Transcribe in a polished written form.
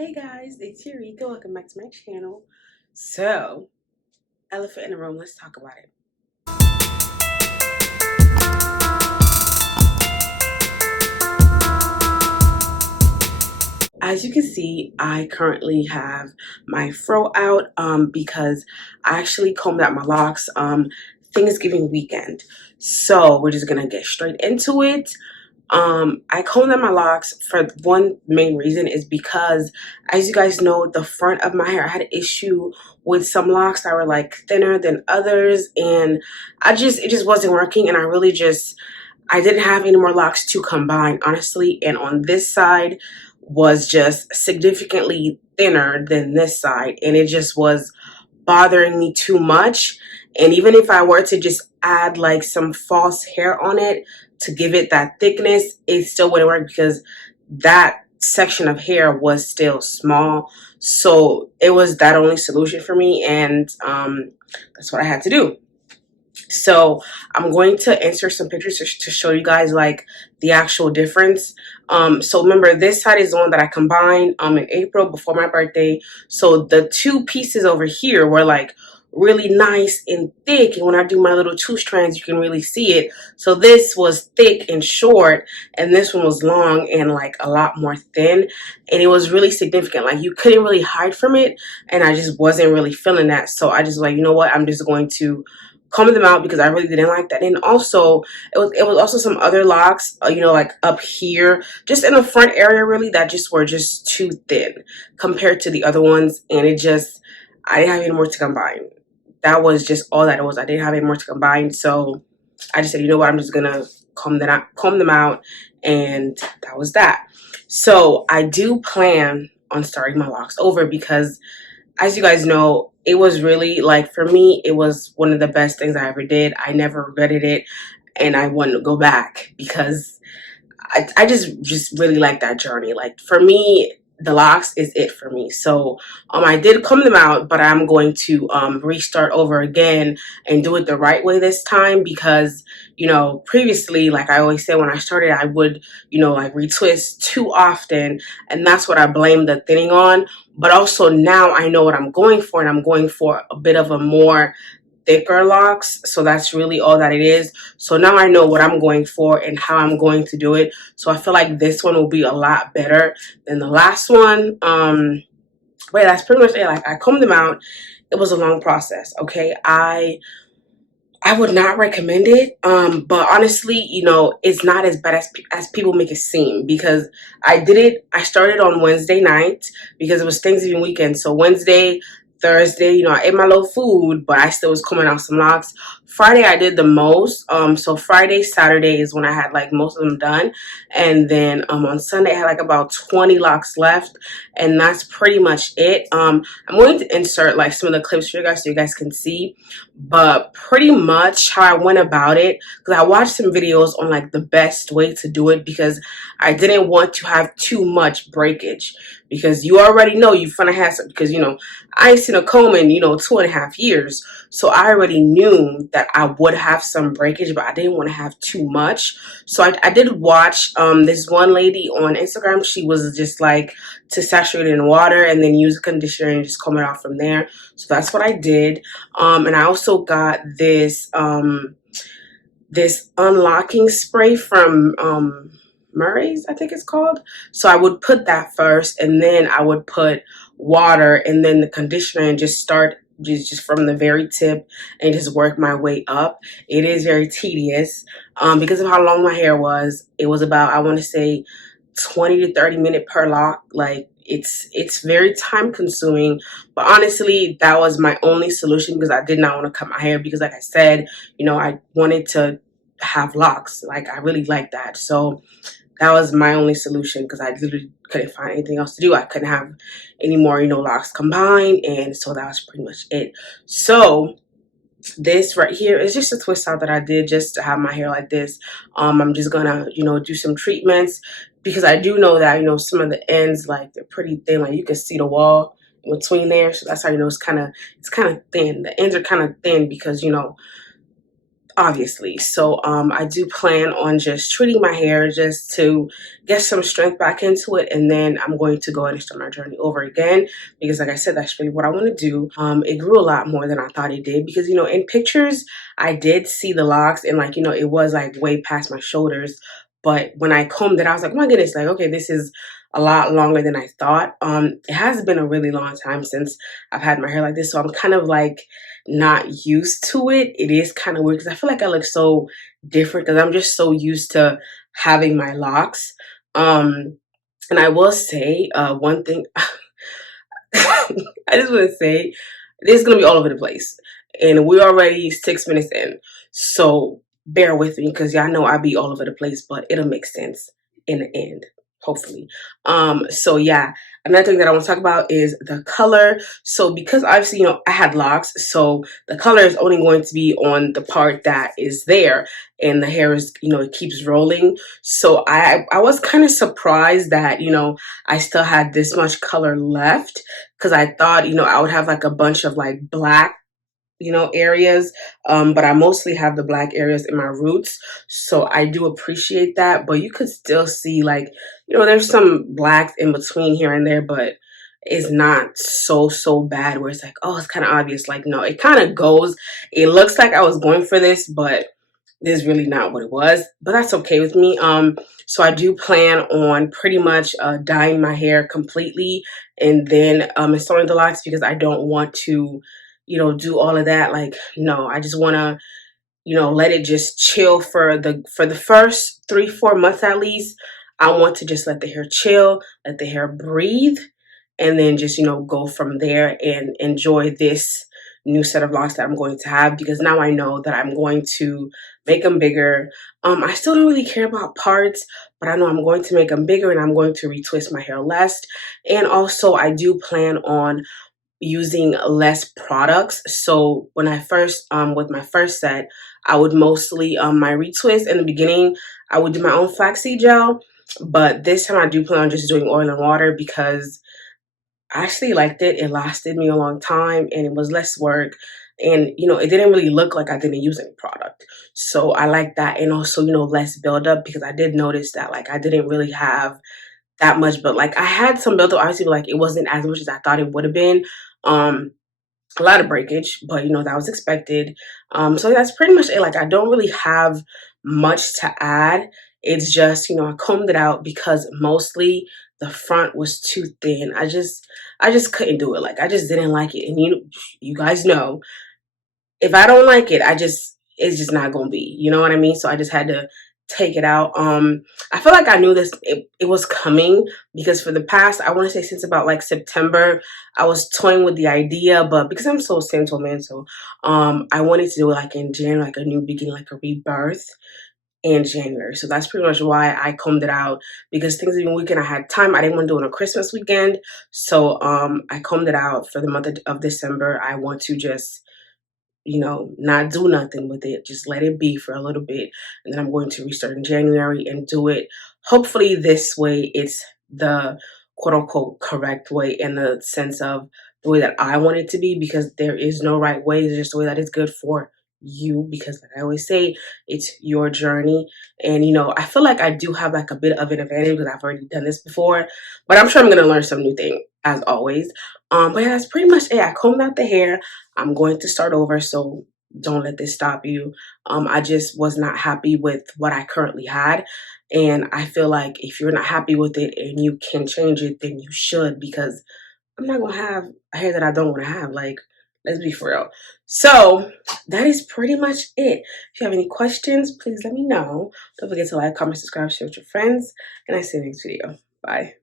Hey guys, it's Eureka. Welcome back to my channel. So, elephant in the room, let's talk about it. As you can see, I currently have my fro out because I actually combed out my locks Thanksgiving weekend. So, we're just gonna get straight into it. I combed out my locks for one main reason is because, as you guys know, the front of my hair, I had an issue with some locks that were like thinner than others, and it just wasn't working, and I didn't have any more locks to combine, honestly, and on this side was just significantly thinner than this side, and it just was bothering me too much. And even if I were to just add like some false hair on it to give it that thickness, it still wouldn't work because that section of hair was still small. So it was that only solution for me, and that's what I had to do. So I'm going to insert some pictures to show you guys like the actual difference. So remember, this side is the one that I combined in April before my birthday. So the two pieces over here were like really nice and thick, and when I do my little two strands you can really see it. So this was thick and short, and this one was long and like a lot more thin, and it was really significant. Like you couldn't really hide from it, and I just wasn't really feeling that. So I just like, you know what, I'm just going to comb them out because I really didn't like that. And also it was also some other locks, like up here, just in the front area really, that just were just too thin compared to the other ones, and I didn't have any more to combine. That was just all that it was. I didn't have any more to combine, so I just said, you know what, I'm just gonna comb them out, and that was that. So I do plan on starting my locks over because, as you guys know, it was really, like, for me, it was one of the best things I ever did. I never regretted it, and I want to go back because I just really like that journey. Like, for me, the locks is it for me. So I did comb them out, but I'm going to restart over again and do it the right way this time because, previously, like I always say, when I started, I would, like retwist too often, and that's what I blame the thinning on. But also now I know what I'm going for, and I'm going for a bit of a more thicker locks. So that's really all that it is. So now I know what I'm going for and how I'm going to do it. So I feel like this one will be a lot better than the last one. But that's pretty much it. Like, I combed them out. It was a long process. Okay. I would not recommend it. But honestly, it's not as bad as people make it seem, because I started on Wednesday night because it was Thanksgiving weekend. So Wednesday, Thursday, I ate my little food, but I still was combing out some locks. Friday, I did the most. So Friday, Saturday is when I had like most of them done. And then on Sunday, I had like about 20 locks left. And that's pretty much it. I'm going to insert like some of the clips for you guys so you guys can see. But pretty much how I went about it, because I watched some videos on like the best way to do it, because I didn't want to have too much breakage. Because you already know you're gonna have some, because I ain't seen a comb in 2.5 years, so I already knew that I would have some breakage, but I didn't want to have too much. So I did watch this one lady on Instagram. She was just like to saturate it in water and then use a conditioner and just comb it off from there. So that's what I did. And I also got this this unlocking spray from Murray's, I think it's called. So I would put that first, and then I would put water and then the conditioner, and just start just from the very tip and just work my way up. It is very tedious because of how long my hair was. It was about, I want to say, 20 to 30 minutes per lock. Like, it's very time consuming, but honestly that was my only solution because I did not want to cut my hair, because like I said, I wanted to have locks. Like, I really like that. So that was my only solution, because I literally couldn't find anything else to do. I couldn't have any more, locks combined, and so that was pretty much it. So this right here is just a twist out that I did just to have my hair like this. I'm just gonna, do some treatments, because I do know that, some of the ends, like, they're pretty thin. Like, you can see the wall in between there. So that's how it's kind of thin. The ends are kind of thin because, obviously. So I do plan on just treating my hair just to get some strength back into it, and then I'm going to go ahead and start my journey over again, because like I said, that's really what I want to do. It grew a lot more than I thought it did, because in pictures I did see the locks, and like it was like way past my shoulders, but when I combed it I was like, oh my goodness, like okay, this is a lot longer than I thought. It has been a really long time since I've had my hair like this, so I'm kind of like not used to it. It is kind of weird because I feel like I look so different because I'm just so used to having my locks. And I will say one thing. I just want to say this is gonna be all over the place, and we're already 6 minutes in, so bear with me because y'all know I be all over the place, but it'll make sense in the end, hopefully. So yeah, another thing that I want to talk about is the color. So because obviously I had locks, so the color is only going to be on the part that is there, and the hair is it keeps rolling. So I was kind of surprised that I still had this much color left, because I thought I would have like a bunch of like black areas, but I mostly have the black areas in my roots, so I do appreciate that. But you could still see like there's some blacks in between here and there, but it's not so bad where it's like, oh, it's kind of obvious. Like, no, it kind of goes, it looks like I was going for this, but this is really not what it was, but that's okay with me. So I do plan on pretty much dyeing my hair completely, and then installing the locks, because I don't want to do all of that. Like, no, I just want to let it just chill for the first 3-4 months at least. I want to just let the hair chill, let the hair breathe, and then just go from there and enjoy this new set of locks that I'm going to have, because now I know that I'm going to make them bigger. I still don't really care about parts, but I know I'm going to make them bigger, and I'm going to retwist my hair less. And also I do plan on using less products. So when I first with my first set, I would mostly my retwist in the beginning, I would do my own flaxseed gel, but this time I do plan on just doing oil and water, because I actually liked it. It lasted me a long time, and it was less work, and it didn't really look like I didn't use any product. So I like that, and also less buildup, because I did notice that like I didn't really have that much, but like I had some buildup, obviously, but like it wasn't as much as I thought it would have been. Um, a lot of breakage, but that was expected. So that's pretty much it. Like I don't really have much to add. It's just I combed it out because mostly the front was too thin. I just couldn't do it. Like I just didn't like it, and you guys know, if I don't like it, it's just not gonna be, you know what I mean? So I just had to take it out. I feel like I knew this it was coming, because for the past, I want to say since about like September, I was toying with the idea, but because I'm so sentimental, I wanted to do it like in January, like a new beginning, like a rebirth in January. So that's pretty much why I combed it out, because Thanksgiving weekend I had time. I didn't want to do it on a Christmas weekend. So I combed it out for the month of December. I want to just not do nothing with it. Just let it be for a little bit. And then I'm going to restart in January and do it. Hopefully this way it's the quote unquote correct way, in the sense of the way that I want it to be, because there is no right way. It's just the way that is good for you, because like I always say, it's your journey. And I feel like I do have like a bit of an advantage because I've already done this before, but I'm sure I'm going to learn some new thing as always. But yeah, that's pretty much it. I combed out the hair. I'm going to start over, so don't let this stop you. I just was not happy with what I currently had, and I feel like if you're not happy with it and you can change it, then you should, because I'm not gonna have a hair that I don't want to have. Like, let's be for real. So that is pretty much it. If you have any questions, please let me know. Don't forget to like, comment, subscribe, share with your friends, and I see you next video. Bye.